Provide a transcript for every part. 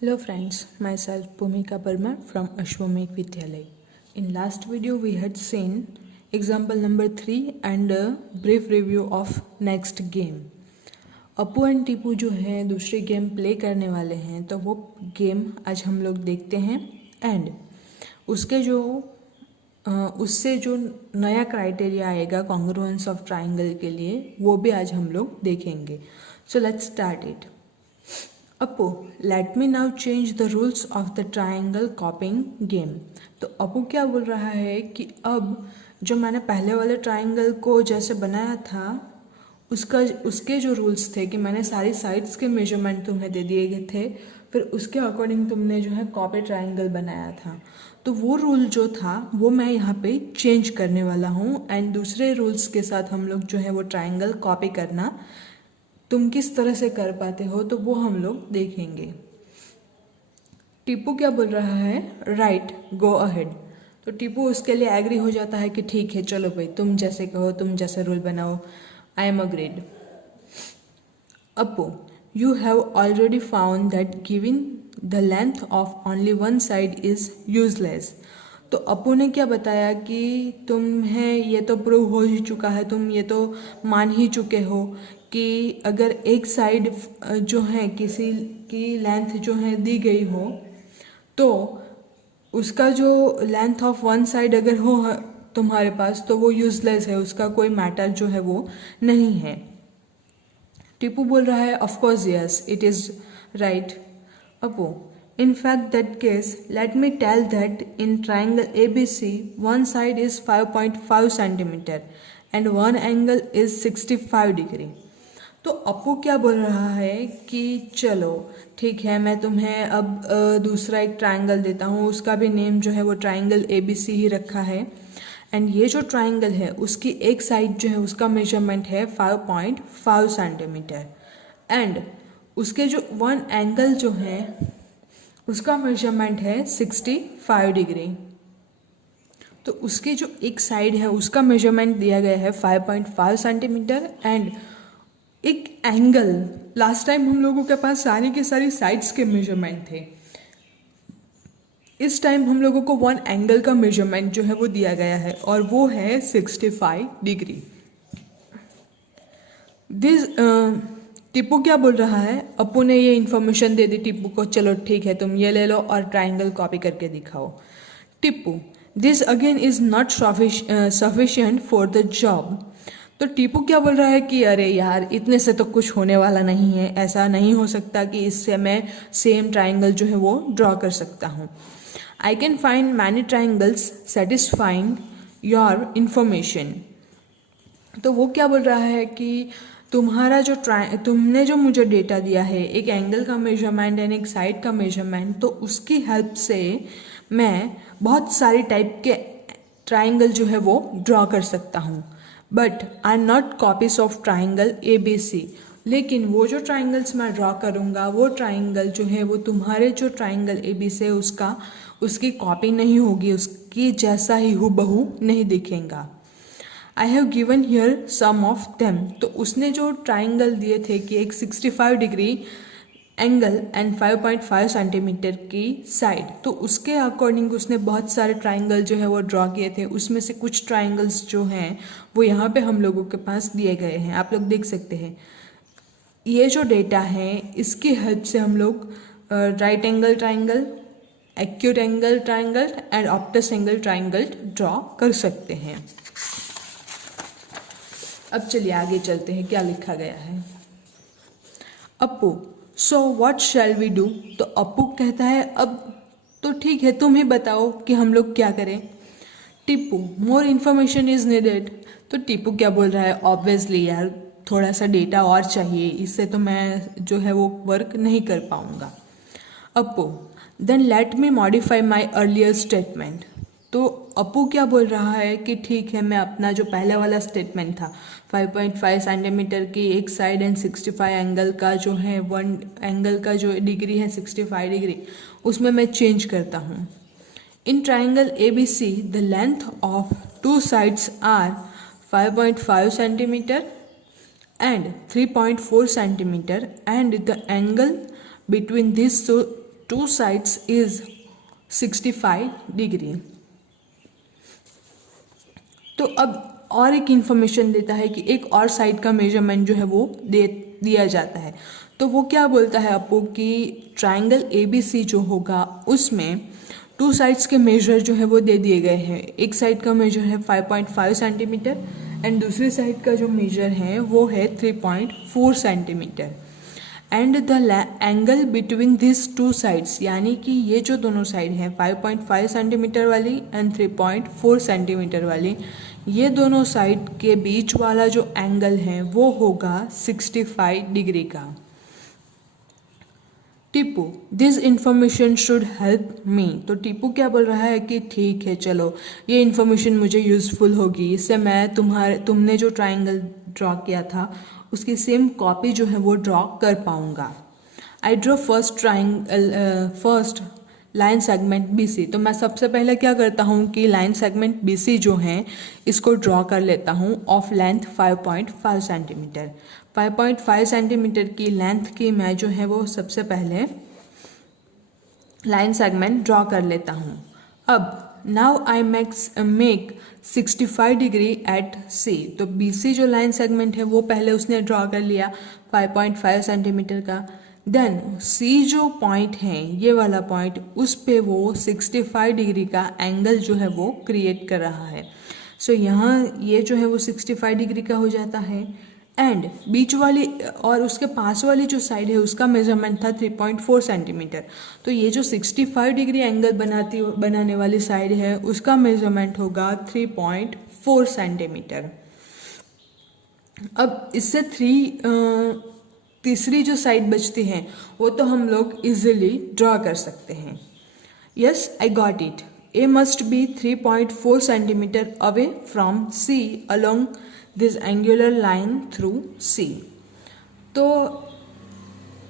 Hello friends, myself Bhumika Parmar from Ashwamekh Vidyalay. In last video we had seen example number 3 and a brief review of next game. Apu and Tipu जो है दूसरी game play करने वाले हैं, तो वो game आज हम लोग देखते हैं एंड उसके जो उससे जो नया क्राइटेरिया आएगा कॉन्ग्रुएंस ऑफ ट्राइंगल के लिए वो भी आज हम लोग देखेंगे. So let's start it. Apu, let me now change the rules of the triangle copying game. तो अपू क्या बोल रहा है कि अब जो मैंने पहले वाले ट्राइंगल को जैसे बनाया था उसके जो रूल्स थे कि मैंने सारी साइड्स के मेजरमेंट तुम्हें दे दिए गए थे, फिर उसके अकॉर्डिंग तुमने जो है कॉपी ट्राइंगल बनाया था. तो वो रूल जो था वो मैं यहाँ पे चेंज करने वाला हूँ एंड दूसरे रूल्स के साथ हम लोग जो है वो ट्राइंगल कॉपी करना तुम किस तरह से कर पाते हो तो वो हम लोग देखेंगे. टीपू क्या बोल रहा है? Right, go ahead. तो टीपू उसके लिए एग्री हो जाता है कि ठीक है, चलो भाई, तुम जैसे कहो, तुम जैसे रूल बनाओ, I am agreed. Apu, you have already found that giving the length of only one side is useless. तो अपू ने क्या बताया कि तुम्हें ये तो प्रूव हो ही चुका है, तुम ये तो मान ही चुके हो कि अगर एक साइड जो है किसी की लेंथ जो है दी गई हो तो उसका जो लेंथ ऑफ वन साइड अगर हो तुम्हारे पास तो वो यूजलेस है, उसका कोई मैटर जो है वो नहीं है. टीपू बोल रहा है of course yes, it is right. Apu, in fact that case let me tell that in triangle ABC one side is 5.5 centimeter and one angle is 65 degree. तो अपू क्या बोल रहा है कि चलो ठीक है, मैं तुम्हें अब दूसरा एक ट्राइंगल देता हूँ, उसका भी नेम जो है वो ट्राइंगल ABC ही रखा है एंड ये जो ट्राइंगल है उसकी एक साइड जो है उसका मेजरमेंट है 5.5 सेंटीमीटर एंड उसके जो वन एंगल जो है उसका मेजरमेंट है 65 डिग्री. तो उसकी जो एक साइड है उसका मेजरमेंट दिया गया है 5.5 सेंटीमीटर एंड एक एंगल. लास्ट टाइम हम लोगों के पास सारी की सारी साइड्स के मेजरमेंट थे, इस टाइम हम लोगों को वन एंगल का मेजरमेंट जो है वो दिया गया है और वो है 65 डिग्री. दिस टीपू क्या बोल रहा है? अपू ने ये इन्फॉर्मेशन दे दी टीपू को, चलो ठीक है, तुम ये ले लो और ट्राइंगल कॉपी करके दिखाओ. Tipu, this again is not sufficient for the job. तो टीपू क्या बोल रहा है कि अरे यार, इतने से तो कुछ होने वाला नहीं है, ऐसा नहीं हो सकता कि इससे मैं सेम ट्राइंगल जो है वो ड्रॉ कर सकता हूँ. I can find many triangles satisfying your information. तो वो क्या बोल रहा है कि तुम्हारा जो तुमने जो मुझे डेटा दिया है, एक एंगल का मेजरमेंट एंड एक साइड का मेजरमेंट, तो उसकी हेल्प से मैं बहुत सारी टाइप के ट्राइंगल जो है वो ड्रॉ कर सकता हूँ. But I am not copies of triangle ABC. लेकिन वो जो ट्राइंगल्स मैं ड्रॉ करूँगा वो ट्राइंगल जो है वो तुम्हारे जो ट्राइंगल ABC है उसकी कॉपी नहीं होगी, उसकी जैसा ही हूबहू नहीं दिखेगा. I have given here some of them. तो उसने जो ट्राइंगल दिए थे कि एक 65 डिग्री एंगल एंड 5.5 सेंटीमीटर की साइड, तो उसके अकॉर्डिंग उसने बहुत सारे ट्राइंगल जो है वो ड्रॉ किए थे. उसमें से कुछ ट्राइंगल्स जो हैं वो यहाँ पे हम लोगों के पास दिए गए हैं, आप लोग देख सकते हैं. ये जो डेटा है इसकी हेल्प से हम लोग right angle triangle, acute angle triangle and Optus angle triangle draw कर सकते हैं. अब चलिए आगे चलते हैं, क्या लिखा गया है. Apu, so what shall we do. तो अपू कहता है अब तो ठीक है, तुम ही बताओ कि हम लोग क्या करें. Tipu, more information is needed. तो टीपू क्या बोल रहा है? ऑब्वियसली यार, थोड़ा सा डेटा और चाहिए, इससे तो मैं जो है वो वर्क नहीं कर पाऊंगा. Apu, then let me modify my earlier statement. तो अपू क्या बोल रहा है कि ठीक है, मैं अपना जो पहला वाला स्टेटमेंट था 5.5 सेंटीमीटर की एक साइड एंड 65 एंगल का जो है वन एंगल का जो डिग्री है 65 डिग्री, उसमें मैं चेंज करता हूँ. In triangle ABC the length of two sides are 5.5 centimetre and 3.4 centimeter and the angle between these 2 sides is 65 degree. तो अब और एक इन्फॉर्मेशन देता है कि एक और साइड का मेजरमेंट जो है वो दिया जाता है। तो वो क्या बोलता है आपको कि ट्राइंगल ABC जो होगा उसमें 2 साइड्स के मेजर जो है वो दे दिए गए हैं। एक साइड का मेजर है 5.5 सेंटीमीटर एंड दूसरी साइड का जो मेजर है वो है 3.4 centimetre. And the angle between this 2 sides, यानी कि ये जो दोनों साइड हैं 5.5 सेंटीमीटर वाली एंड 3.4 सेंटीमीटर वाली, ये दोनों साइड के बीच वाला जो एंगल है वो होगा 65 डिग्री का। Tipu, this information should help me. तो टीपू क्या बोल रहा है कि ठीक है, चलो ये इन्फॉर्मेशन मुझे यूज़फुल होगी, इससे मैं तुमने जो ट्राइंगल ड्रॉ किया था उसकी सेम कॉपी जो है वो ड्रॉ कर पाऊँगा। I draw first line segment BC। तो मैं सबसे पहले क्या करता हूँ कि लाइन सेगमेंट BC जो है इसको ड्रॉ कर लेता हूँ ऑफ लेंथ 5.5 सेंटीमीटर। 5.5 सेंटीमीटर की लेंथ की मैं जो है वो सबसे पहले लाइन सेगमेंट ड्रॉ कर लेता हूँ। अब now I make 65 degree at C। तो BC जो लाइन सेगमेंट है वो पहले उसने ड्रॉ कर लिया 5.5 सेंटीमीटर का। देन C जो पॉइंट है, ये वाला पॉइंट, उस पे वो 65 डिग्री का एंगल जो है वो क्रिएट कर रहा है। सो यहाँ ये जो है वो 65 डिग्री का हो जाता है एंड बीच वाली और उसके पास वाली जो साइड है उसका मेजरमेंट था 3.4 सेंटीमीटर। तो ये जो 65 डिग्री एंगल बनाने वाली साइड है उसका मेजरमेंट होगा 3.4 सेंटीमीटर। अब इससे तीसरी जो साइड बचती है वो तो हम लोग इजीली ड्रॉ कर सकते हैं। Yes, I got it. A must be 3.4 centimetre away from C along this angular line through C। तो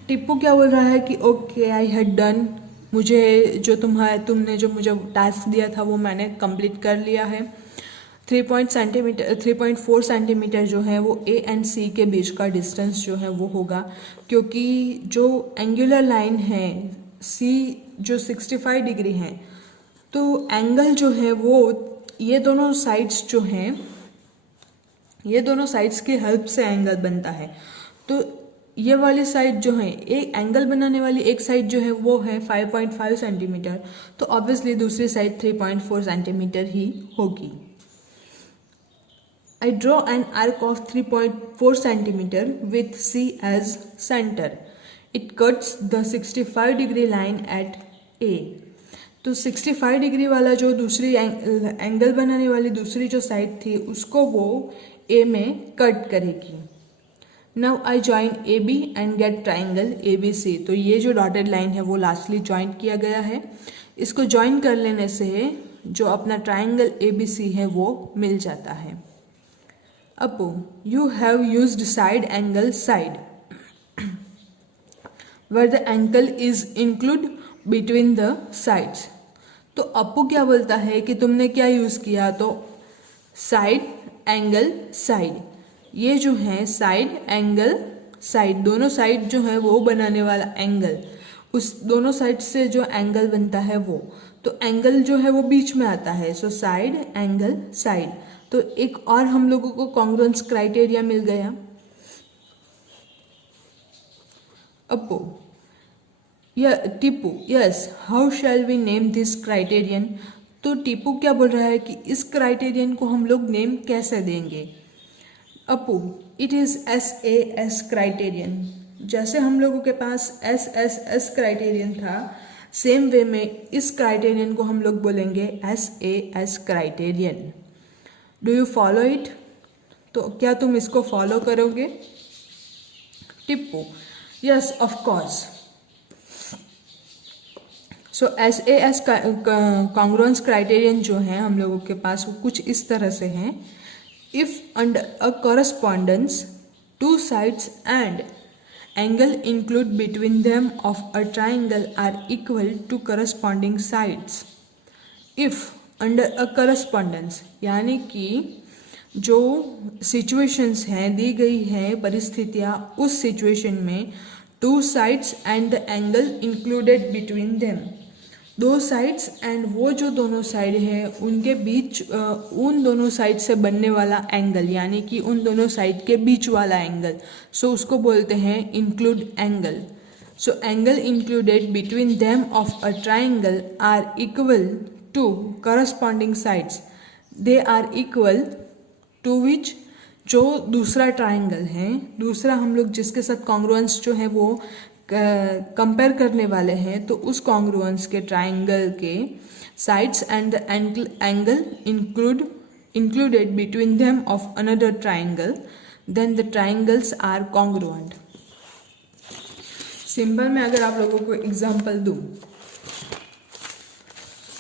टिप्पू क्या बोल रहा है कि ओके, आई हैड डन, मुझे जो तुमने जो मुझे टास्क दिया था वो मैंने कंप्लीट कर लिया है। 3.4 सेंटीमीटर जो है वो A एंड C के बीच का डिस्टेंस जो है वो होगा, क्योंकि जो एंगुलर लाइन है C जो 65 डिग्री है, तो एंगल जो है वो ये दोनों साइड्स जो हैं, ये दोनों साइड्स की हेल्प से एंगल बनता है। तो ये वाली साइड जो है, एक एंगल बनाने वाली एक साइड जो है वो है 5.5 सेंटीमीटर, तो ऑब्वियसली दूसरी साइड 3.4 सेंटीमीटर ही होगी। I draw an arc of 3.4 centimeter with C as center. It cuts the 65 degree line at A। तो 65 डिग्री वाला जो दूसरी एंगल बनाने वाली दूसरी जो साइड थी उसको वो A में कट करेगी। Now I join AB and get triangle ABC। तो ये जो डॉटेड लाइन है वो लास्टली ज्वाइन किया गया है। इसको ज्वाइन कर लेने से जो अपना ट्राइंगल ABC है वो मिल जाता है। Appu, you have used side angle side where the angle is include between the sides। तो अप्पू क्या बोलता है कि तुमने क्या यूज़ किया, तो साइड एंगल साइड, ये जो है साइड एंगल साइड, दोनों साइड जो है वो बनाने वाला एंगल, उस दोनों साइड से जो एंगल बनता है वो, तो एंगल जो है वो बीच में आता है। So side angle side. तो एक और हम लोगों को कॉन्ग्रुएंस क्राइटेरिया मिल गया। अप्पू या Tippu, yes, how shall we name this criterion. तो टिप्पू क्या बोल रहा है कि इस क्राइटेरियन को हम लोग नेम कैसे देंगे। Appu, it is SAS criterion. जैसे हम लोगों के पास SSS क्राइटेरियन था, सेम वे में इस क्राइटेरियन को हम लोग बोलेंगे SAS criterion. Do you follow it. तो क्या तुम इसको फॉलो करोगे। Tippu, yes of course. So SAS congruence criterion जो है हम लोगों के पास वो कुछ इस तरह से हैं। If under a correspondence two sides and angle include between them of a triangle are equal to corresponding sides. If under a correspondence, यानी कि जो सिचुएशंस हैं दी गई हैं परिस्थितियाँ, उस सिचुएशन में to sides and the angle included between them. दो साइड्स एंड वो जो दोनों साइड है उनके बीच उन दोनों साइड से बनने वाला एंगल, यानी कि उन दोनों साइड के बीच वाला एंगल, सो उसको बोलते हैं include angle. So angle included between them of a triangle are equal to corresponding sides. They are equal to which, जो दूसरा ट्राइंगल है, दूसरा हम लोग जिसके साथ कॉन्ग्रुएंस जो है वो कंपेयर करने वाले हैं, तो उस कॉन्ग्रुएंस के ट्राइंगल के sides and the angle included between them of another triangle, then the triangles are congruent. Simple में अगर आप लोगों को एग्जांपल दूं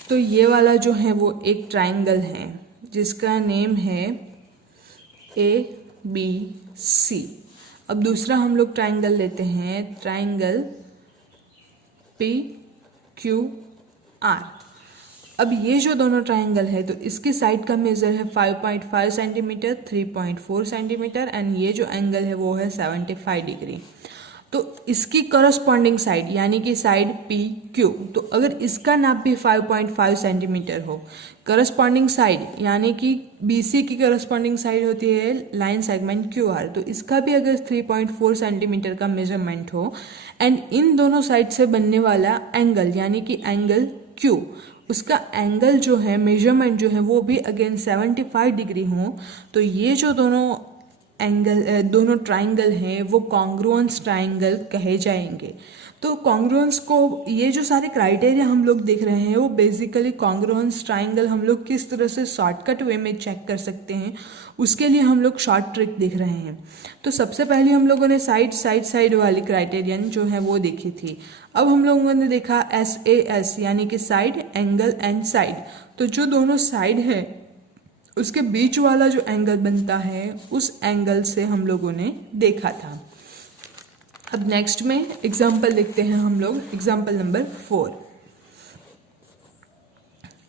तो ये वाला जो है वो एक ट्राइंगल है जिसका नेम है ABC। अब दूसरा हम लोग ट्राइंगल लेते हैं, ट्राइंगल PQR। अब ये जो दोनों ट्राइंगल है तो इसकी साइड का मेजर है 5.5 सेंटीमीटर, 3.4 सेंटीमीटर एंड ये जो एंगल है वो है 75 डिग्री। तो इसकी करस्पॉन्डिंग साइड यानी कि साइड PQ, तो अगर इसका नाप भी 5.5 सेंटीमीटर हो, करस्पॉन्डिंग साइड यानी कि BC की करस्पॉन्डिंग साइड होती है लाइन सेगमेंट QR, तो इसका भी अगर 3.4 सेंटीमीटर का मेजरमेंट हो एंड इन दोनों साइड से बनने वाला एंगल यानी कि एंगल Q, उसका एंगल जो है मेजरमेंट जो है वो भी अगेन 75 डिग्री हो, तो ये जो दोनों ट्राइंगल हैं वो कॉन्ग्रुएंस ट्राइंगल कहे जाएंगे। तो कॉन्ग्रुएंस को, ये जो सारे क्राइटेरिया हम लोग देख रहे हैं वो बेसिकली कॉन्ग्रुएंस ट्राइंगल हम लोग किस तरह से शॉर्टकट वे में चेक कर सकते हैं उसके लिए हम लोग शॉर्ट ट्रिक देख रहे हैं। तो सबसे पहले हम लोगों ने साइड वाली क्राइटेरियन जो है वो देखी थी। अब हम लोगों ने देखा SAS यानी कि साइड, एंगल एंड साइड। तो जो दोनों साइड है उसके बीच वाला जो एंगल बनता है उस एंगल से हम लोगों ने देखा था। अब नेक्स्ट में एग्जाम्पल देखते हैं हम लोग, एग्जाम्पल नंबर 4।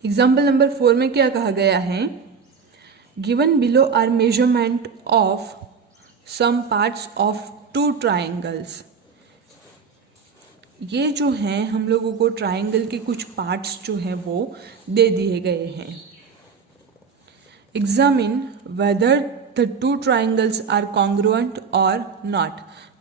एग्जाम्पल नंबर 4 में क्या कहा गया है, given below are measurement of some parts of two triangles. ये जो हैं हम लोगों को ट्राइंगल के कुछ पार्ट्स जो हैं वो दे दिए गए हैं। Examine whether the two triangles are congruent or not।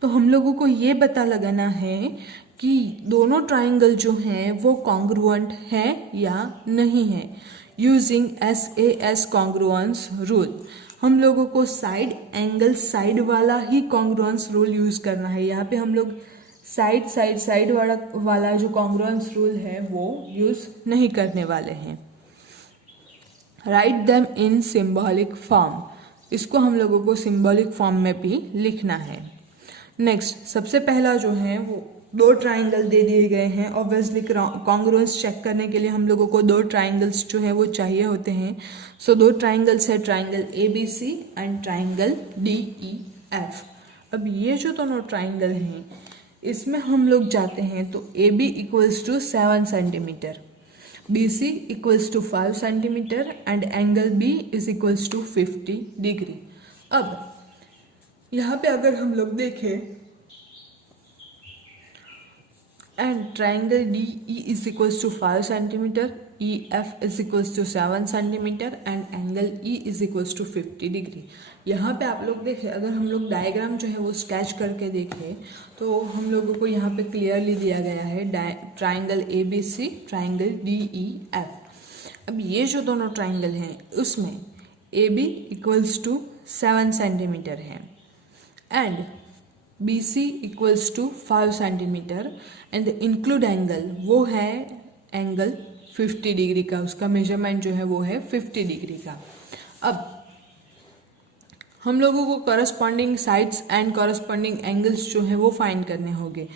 तो हम लोगों को ये पता लगाना है कि दोनों ट्राइंगल जो हैं वो कॉन्ग्रुएंट हैं या नहीं है। यूजिंग SAS कॉन्ग्रुएंस रूल, हम लोगों को साइड एंगल साइड वाला ही कॉन्ग्रुएंस रूल यूज करना है। यहाँ पे हम लोग साइड वाला जो कॉन्ग्रुएंस रूल है वो यूज नहीं करने वाले हैं। Write them in symbolic form, इसको हम लोगों को सिम्बॉलिक फॉर्म में भी लिखना है। नेक्स्ट, सबसे पहला जो है वो दो ट्राइंगल दे दिए गए हैं। ऑब्वियसली कॉन्ग्रुएंस चेक करने के लिए हम लोगों को दो ट्राइंगल्स जो है वो चाहिए होते हैं। सो दो ट्राइंगल्स है, triangle ABC and triangle DEF। अब ये जो दोनों ट्राइंगल हैं इसमें हम लोग जाते हैं तो AB equals to 7 centimetre, BC equals to 5 centimetre and angle B is equals to 50 degree. अब यहाँ पे अगर हम लोग देखें and triangle DE is equals to 5 centimetre, EF is equals to 7 centimetre and angle E is equals to 50 degree. यहाँ पे आप लोग देखें, अगर हम लोग डायग्राम जो है वो स्केच करके देखें तो हम लोगों को यहाँ पे क्लियरली दिया गया है ट्राइंगल ABC, ट्राइंगल DEF। अब ये जो दोनों ट्राइंगल हैं उसमें AB इक्वल्स टू 7 सेंटीमीटर है and BC equals to 5 centimetre and include angle वो है एंगल 50 डिग्री का, उसका मेजरमेंट जो है वो है 50 डिग्री का। अब हम लोगों को corresponding sides and corresponding angles जो है वो फाइंड करने होंगे।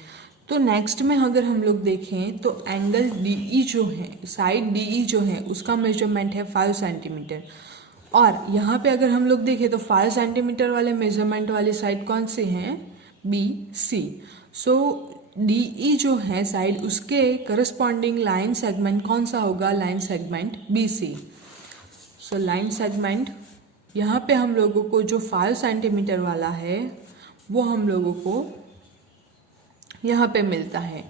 तो नेक्स्ट में अगर हम लोग देखें तो एंगल DE जो है, साइड DE जो है उसका मेजरमेंट है 5 सेंटीमीटर और यहाँ पे अगर हम लोग देखें तो 5 सेंटीमीटर वाले मेजरमेंट वाली साइड कौन सी है, BC। सो DE जो है साइड उसके करस्पॉन्डिंग लाइन सेगमेंट कौन सा होगा, line segment BC। So line segment यहाँ पे हम लोगों को जो 5 सेंटीमीटर वाला है वो हम लोगों को यहाँ पे मिलता है।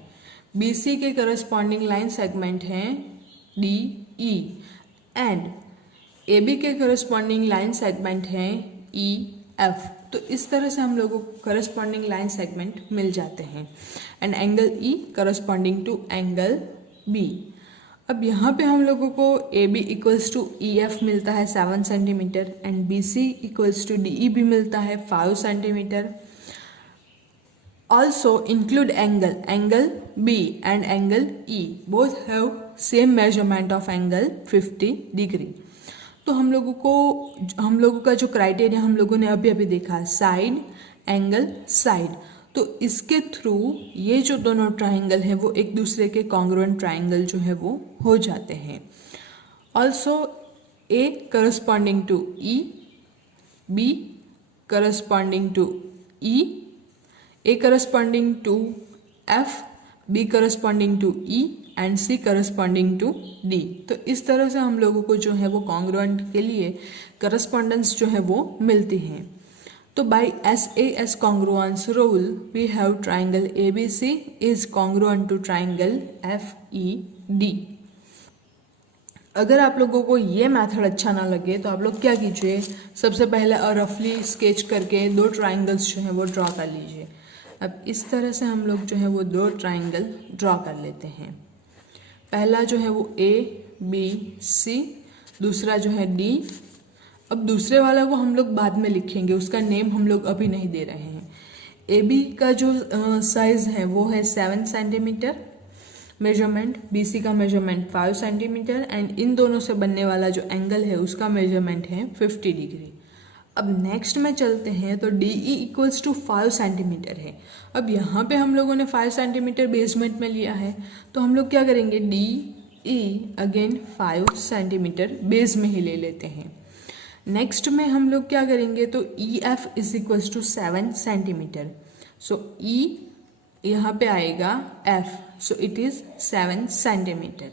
BC के करस्पॉन्डिंग लाइन सेगमेंट हैं DE एंड AB के करस्पॉन्डिंग लाइन सेगमेंट हैं EF। तो इस तरह से हम लोगों को करस्पॉन्डिंग लाइन सेगमेंट मिल जाते हैं and angle E corresponding to angle B। अब यहाँ पे हम लोगों को AB इक्वल्स टू EF मिलता है 7 centimetre and BC equals to DE भी मिलता है 5 centimetre. Also include angle B and angle E both have same measurement of angle 50 degree. तो हम लोगों का जो क्राइटेरिया हम लोगों ने अभी देखा, साइड एंगल साइड, तो इसके थ्रू ये जो दोनों ट्राइंगल हैं वो एक दूसरे के कॉन्ग्रुएंट ट्राइंगल जो है वो हो जाते हैं। Also A corresponding to E, B corresponding to E, A corresponding to F, B corresponding to E and C corresponding to D। तो इस तरह से हम लोगों को जो है वो कॉन्ग्रुएंट के लिए करस्पॉन्डेंस जो है वो मिलती हैं। तो bye SAS congruence rule we have triangle ABC is congruent to triangle FED। अगर आप लोगों को ये मेथड अच्छा ना लगे तो आप लोग क्या कीजिए, सबसे पहले रफली स्केच करके दो ट्राइंगल्स जो है वो ड्रॉ कर लीजिए। अब इस तरह से हम लोग जो है वो दो ट्राइंगल ड्रॉ कर लेते हैं। पहला जो है वो ABC, दूसरा जो है D। अब दूसरे वाला को हम लोग बाद में लिखेंगे, उसका नेम हम लोग अभी नहीं दे रहे हैं। AB का जो साइज है वो है 7 सेंटीमीटर मेजरमेंट, BC का मेजरमेंट 5 सेंटीमीटर एंड इन दोनों से बनने वाला जो एंगल है उसका मेजरमेंट है 50 डिग्री। अब नेक्स्ट में चलते हैं तो DE इक्वल्स टू 5 सेंटीमीटर है। अब यहाँ पे हम लोगों ने 5 सेंटीमीटर बेसमेंट में लिया है, तो हम लोग क्या करेंगे, DE अगेन 5 सेंटीमीटर बेस में ही ले लेते हैं। नेक्स्ट में हम लोग क्या करेंगे, तो EF is equals to 7 centimetre. So E यहाँ पे आएगा F, so it is 7 centimetre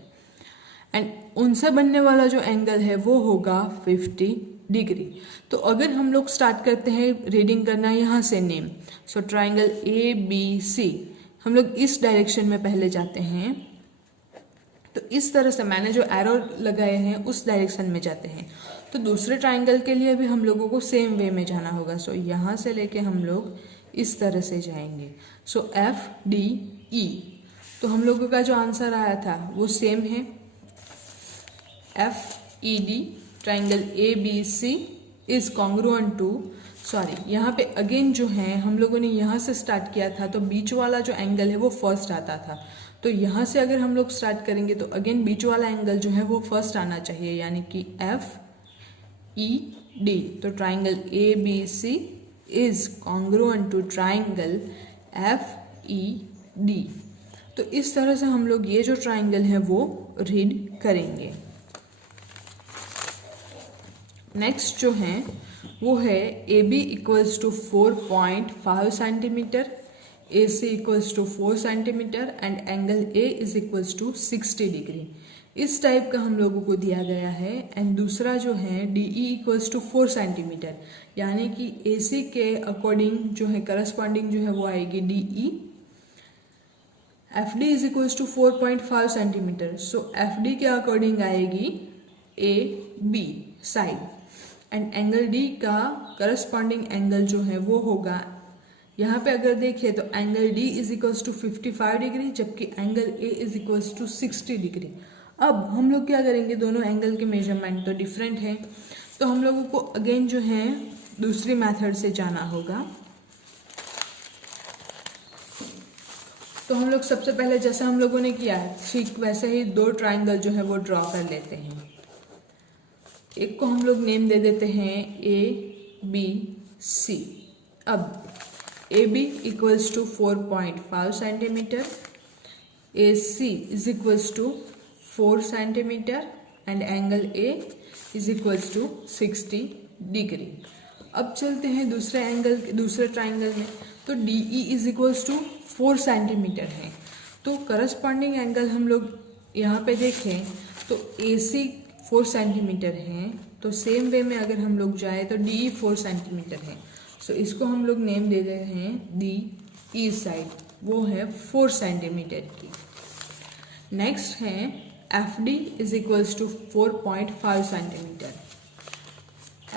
and उनसे बनने वाला जो एंगल है वो होगा 50 डिग्री। तो अगर हम लोग स्टार्ट करते हैं रीडिंग करना यहाँ से नेम, सो ट्राइंगल ABC हम लोग इस डायरेक्शन में पहले जाते हैं। तो इस तरह से मैंने जो एरो लगाए हैं उस डायरेक्शन में जाते हैं। तो दूसरे ट्राइंगल के लिए भी हम लोगों को सेम वे में जाना होगा। सो यहाँ से लेके हम लोग इस तरह से जाएंगे। सो FDE, तो हम लोगों का जो आंसर आया था वो सेम है, FED triangle ABC is congruent to, sorry यहाँ पे अगेन जो है हम लोगों ने यहाँ से स्टार्ट किया था, तो बीच वाला जो एंगल है वो फर्स्ट आता था। तो यहाँ से अगर हम लोग स्टार्ट करेंगे तो अगेन बीच वाला एंगल जो है वो फर्स्ट आना चाहिए, यानी कि FED। तो triangle ABC is congruent to triangle FED। तो इस तरह से हम लोग ये जो ट्राइंगल है वो रीड करेंगे। नेक्स्ट जो है वो है AB equals to 4.5 centimetre, AC equals to 4 centimetre and angle A is equals to 60 degree. इस टाइप का हम लोगों को दिया गया है। एंड दूसरा जो है DE इक्वल्स टू 4 सेंटीमीटर, यानी कि AC के अकॉर्डिंग जो है करस्पॉन्डिंग जो है वो आएगी DE। FD is equals to 4.5 centimetre, so FD के अकॉर्डिंग आएगी AB side and angle D का करस्पॉन्डिंग एंगल जो है वो होगा, यहाँ पे अगर देखिए तो angle D is equals to 55 degree जबकि angle A is equals to 60 degree. अब हम लोग क्या करेंगे, दोनों एंगल के मेजरमेंट तो डिफरेंट है, तो हम लोगों को अगेन जो है दूसरी मेथड से जाना होगा। तो हम लोग सबसे पहले जैसे हम लोगों ने किया है ठीक वैसे ही दो ट्राइंगल जो है वो ड्रॉ कर लेते हैं। एक को हम लोग नेम दे देते हैं ABC। अब AB equals to 4.5 centimetre, AC is equals to 4 centimetre and angle A is equals to 60 degree. अब चलते हैं दूसरे ट्राइंगल में। तो DE is equals to 4 centimetre है, तो करस्पॉन्डिंग एंगल हम लोग यहाँ पे देखें तो AC 4 सेंटीमीटर है, तो सेम वे में अगर हम लोग जाए तो DE 4 सेंटीमीटर है। सो इसको हम लोग नेम दे रहे हैं DE साइड। वो है 4 सेंटीमीटर की। नेक्स्ट है F D is equals to 4.5 centimetre.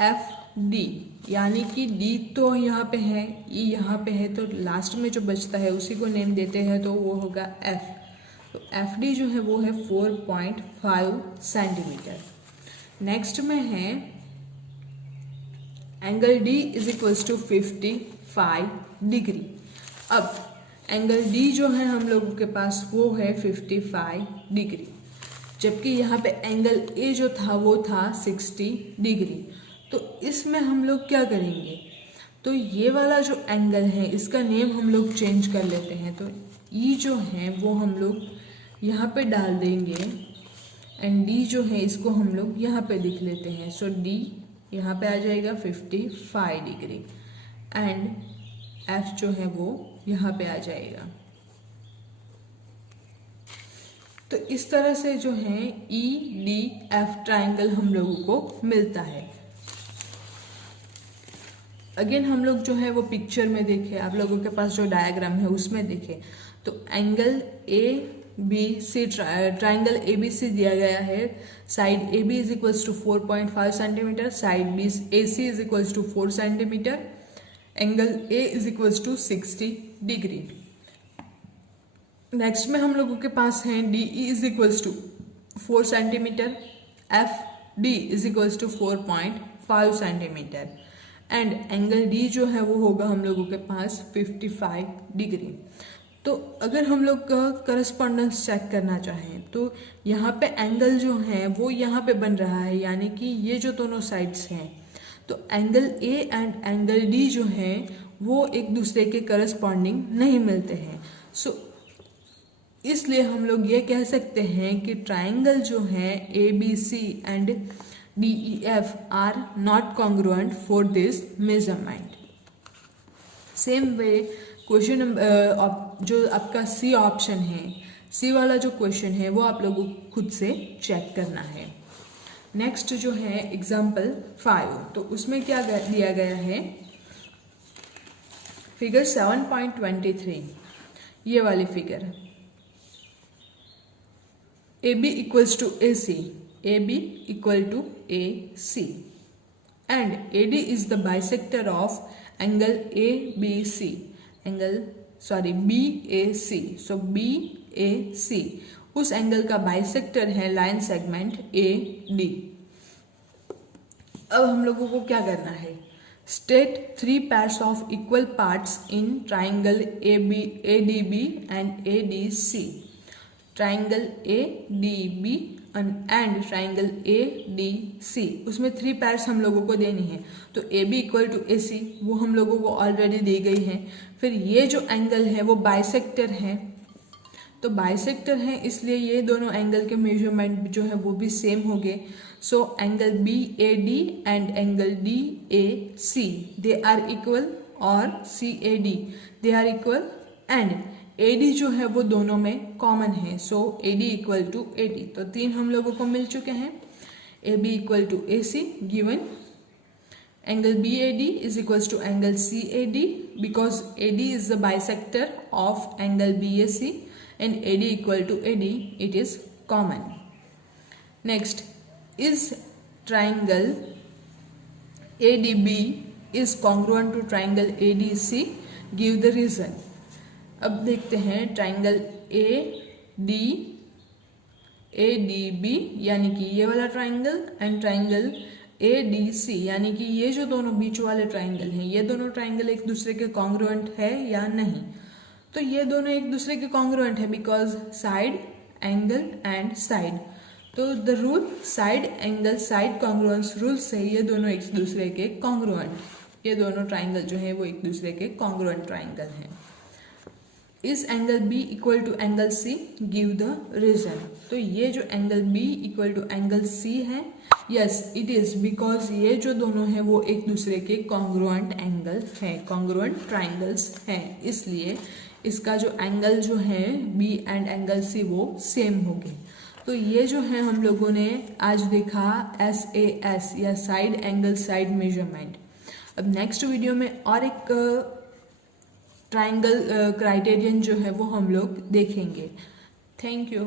F D यानी कि डी तो यहाँ पे है, ई यहाँ पे है, तो लास्ट में जो बचता है उसी को नेम देते हैं, तो वो होगा एफ। तो एफ डी जो है वो है 4.5 सेंटीमीटर। नेक्स्ट में है angle D is equals to 55 degree. अब एंगल डी जो है हम लोगों के पास वो है 55 डिग्री, जबकि यहाँ पे एंगल ए जो था वो था 60 डिग्री। तो इसमें हम लोग क्या करेंगे, तो ये वाला जो एंगल है इसका नेम हम लोग चेंज कर लेते हैं। तो ई जो है वो हम लोग यहाँ पे डाल देंगे एंड डी जो है इसको हम लोग यहाँ पे लिख लेते हैं। सो डी यहाँ पे आ जाएगा 55 डिग्री एंड एफ जो है वो यहाँ पे आ जाएगा। तो इस तरह से जो है ई डी एफ ट्राइंगल हम लोगों को मिलता है। अगेन हम लोग जो है वो पिक्चर में देखें, आप लोगों के पास जो डायग्राम है उसमें देखें, तो angle A B C triangle A B C दिया गया है। Side A B is equals to 4.5 centimetre, side B A C is equals to 4 centimetre, angle A is equals to 60 degree. Next में हम लोगों के पास है D E is equals to 4 centimetre, F D is equals to 4.5 centimetre and angle D जो है वो होगा हम लोगों के पास 55 डिग्री। तो अगर हम लोग का करस्पॉन्डेंस चेक करना चाहें तो यहाँ पे एंगल जो है वो यहाँ पे बन रहा है, यानी कि ये जो दोनों साइड्स हैं, तो angle A and angle D जो है वो एक दूसरे के करस्पॉन्डिंग नहीं मिलते हैं। सो इसलिए हम लोग ये कह सकते हैं कि ट्राइंगल जो है A B C and D E F are not congruent for this measurement. Same way question number जो आपका सी ऑप्शन है, सी वाला जो क्वेश्चन है वो आप लोगों को खुद से चेक करना है। नेक्स्ट जो है एग्जाम्पल 5, तो उसमें क्या दिया गया है, फिगर 7.23 ये वाली figure, A B equals to A C, A B equal to A C and A D is the bisector of angle A B C, B A C. So B A C उस angle का bisector है line segment A D. अब हम लोगों को क्या करना है, state 3 pairs of equal parts in triangle A D B and A D C. Triangle A D B and triangle A D C, उसमें 3 pairs हम लोगों को देनी है। तो A B equal to A C वो हम लोगों को ऑलरेडी दी गई है। फिर ये जो एंगल है वो बाइसेक्टर है, तो बाइसेक्टर है इसलिए ये दोनों एंगल के मेजरमेंट जो है वो भी सेम हो गए। So angle B A D and angle D A C they are equal, और C A D they are equal and A D जो है वो दोनों में कॉमन है। So A D equal to A D, तो 3 हम लोगों को मिल चुके हैं। A B equal to A C given angle B A D is equals to angle C A D because A D is the bisector of angle B A C and A D equal to A D, it is common. Next, is triangle A D B is congruent to triangle A D C, give the reason. अब देखते हैं triangle A D B यानी कि ये वाला triangle and triangle A D C यानी कि ये जो दोनों बीच वाले ट्राइंगल हैं, ये दोनों ट्राइंगल एक दूसरे के कॉन्ग्रुएंट है या नहीं। तो ये दोनों एक दूसरे के कॉन्ग्रुएंट है because side angle and side. तो the rule side angle side congruence rule से ये दोनों एक दूसरे के कॉन्ग्रुएंट, ये दोनों ट्राइंगल जो है वो एक दूसरे के कॉन्ग्रुएंट ट्राइंगल हैं। Is angle B equal to angle C, give the reason. तो ये जो angle B equal to angle C है, यस इट इज बिकॉज ये जो दोनों हैं वो एक दूसरे के कॉन्ग्रुएंट एंगल है, कॉन्ग्रुएंट ट्राइंगल्स हैं, इसलिए इसका जो एंगल जो है बी एंड एंगल सी वो सेम होंगे। तो ये जो है हम लोगों ने आज देखा SAS या साइड एंगल साइड मेजरमेंट। अब नेक्स्ट वीडियो में और एक ट्राइंगल क्राइटेरियन जो है वो हम लोग देखेंगे। Thank you.